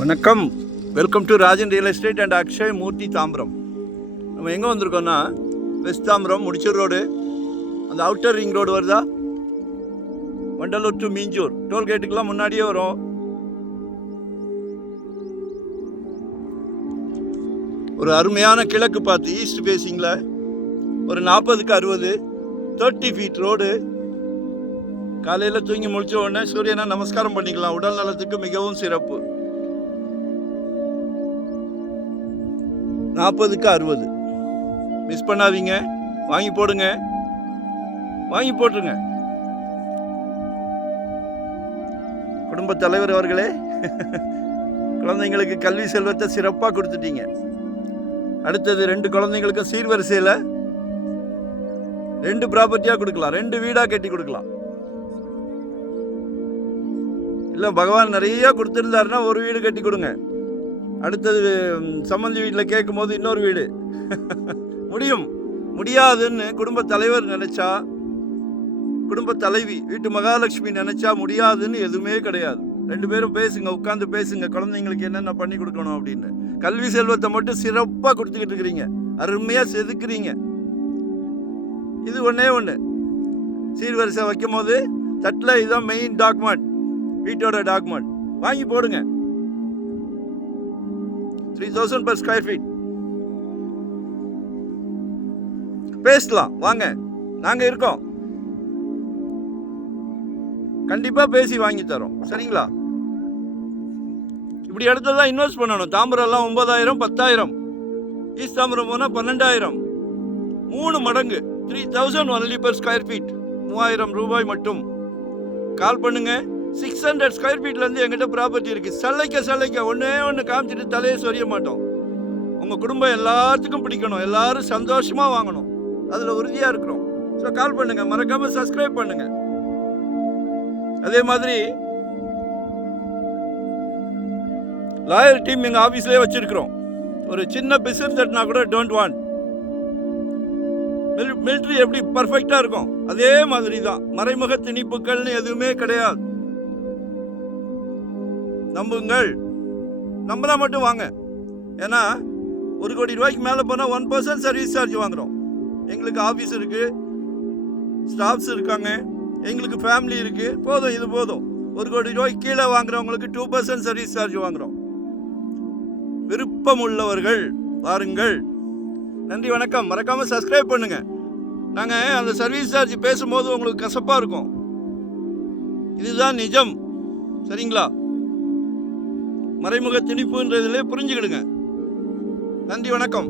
வணக்கம், welcome to Rajan real estate and Akshay Murthy Tambaram. நம்ம எங்கே வந்திருக்கோம்னா வெஸ்ட் தாம்பரம் முடிச்சூர் ரோடு, அந்த அவுட்டர் ரிங் ரோடு வருதா, வண்டலூர் டு மீஞ்சூர் டோல்கேட்டுக்கெல்லாம் முன்னாடியே வரும். ஒரு அருமையான கிழக்கு பார்த்து ஈஸ்ட் ஃபேஸிங்கில் ஒரு 40க்கு 60 30 ஃபீட் ரோடு. காலையில் தூங்கி முழிச்ச உடனே சூரியனை நமஸ்காரம் பண்ணிக்கலாம், உடல் நலத்துக்கு மிகவும் சிறப்பு. 40க்கு 60 மிஸ் பண்ணாதீங்க, வாங்கி போடுங்க, வாங்கி போட்டுருங்க. குடும்ப தலைவர் அவர்களே, குழந்தைங்களுக்கு கல்வி செல்வத்தை சிறப்பாக கொடுத்துட்டீங்க. அடுத்தது 2 குழந்தைங்களுக்கு சீர்வரிசையில் 2 ப்ராப்பர்ட்டியாக கொடுக்கலாம், 2 வீடாக கட்டி கொடுக்கலாம். இல்லை பகவான் நிறைய கொடுத்துருந்தாருன்னா ஒரு வீடு கட்டி கொடுங்க. அடுத்தது சம்பந்தி வீட்டில் கேட்கும் போது இன்னொரு வீடு. முடியும், முடியாதுன்னு குடும்ப தலைவர் நினைச்சா, குடும்ப தலைவி வீட்டு மகாலட்சுமி நினைச்சா முடியாதுன்னு எதுவுமே கிடையாது. 2 பேரும் பேசுங்க, உட்காந்து பேசுங்க, குழந்தைங்களுக்கு என்னென்ன பண்ணி கொடுக்கணும் அப்படின்னு. கல்வி செல்வத்தை மட்டும் சிறப்பாக கொடுத்துக்கிட்டு இருக்கிறீங்க, அருமையாக செதுக்குறீங்க. இது ஒன்று சீர்வரிசை வைக்கும் போது தட்டில் இதுதான் மெயின் டாக்குமெண்ட், வீட்டோட டாக்குமெண்ட். வாங்கி போடுங்க. 3000 per square feet. பேசலாம், வாங்க, நாங்கள் இருக்கோம். கண்டிப்பாக பேசி வாங்கி தரோம், சரிங்களா? இப்படி இடத்துல தான் இன்வெஸ்ட் பண்ணணும். தாம்பரம்லாம் 9000 10,000, ஈஸ்ட் தாம்பரம் போனால் 12,000, 3 மடங்கு. 3000 only per square feet, 3000 ரூபாய் மட்டும். கால் பண்ணுங்க. 600 ஸ்கொயர் ஃபீட்லேருந்து எங்கிட்ட ப்ராப்பர்ட்டி இருக்குது. சல்லைக்க ஒன்று காமிச்சிட்டு தலையை சொரிய மாட்டோம். உங்கள் குடும்பம் எல்லாத்துக்கும் பிடிக்கணும், எல்லாரும் சந்தோஷமாக வாங்கணும், அதில் உறுதியாக இருக்கிறோம். ஸோ கால் பண்ணுங்கள், மறக்காமல் சப்ஸ்கிரைப் பண்ணுங்கள். அதே மாதிரி லாயர் டீம் எங்கள் ஆஃபீஸ்லேயே வச்சுருக்கிறோம். ஒரு சின்ன பிசினஸ் தட்டினா கூட டோன்ட் வாண்ட். மிலிட்ரி எப்படி பர்ஃபெக்டாக இருக்கும், அதே மாதிரி தான். மறைமுக திணிப்புகள்னு எதுவுமே கிடையாது. நம்புங்கள், நம்பினா மட்டும் வாங்க. ஏன்னா 1 கோடி ரூபாய்க்கு மேலே போனால் 1% சர்வீஸ் சார்ஜ் வாங்குகிறோம். எங்களுக்கு ஆஃபீஸ் இருக்குது, ஸ்டாஃப்ஸ் இருக்காங்க, எங்களுக்கு ஃபேமிலி இருக்குது. போதும், இது போதும். 1 கோடி ரூபாய்க்கு கீழே வாங்குறவங்களுக்கு 2% சர்வீஸ் சார்ஜ் வாங்குகிறோம். விருப்பம் உள்ளவர்கள் வாருங்கள். நன்றி, வணக்கம். மறக்காமல் சப்ஸ்கிரைப் பண்ணுங்கள். நாங்கள் அந்த சர்வீஸ் சார்ஜ் பேசும்போது உங்களுக்கு கசப்பாக இருக்கும், இதுதான் நிஜம், சரிங்களா? மறைமுக திணிப்புன்றதிலே புரிஞ்சுக்கிடுங்க. நன்றி, வணக்கம்.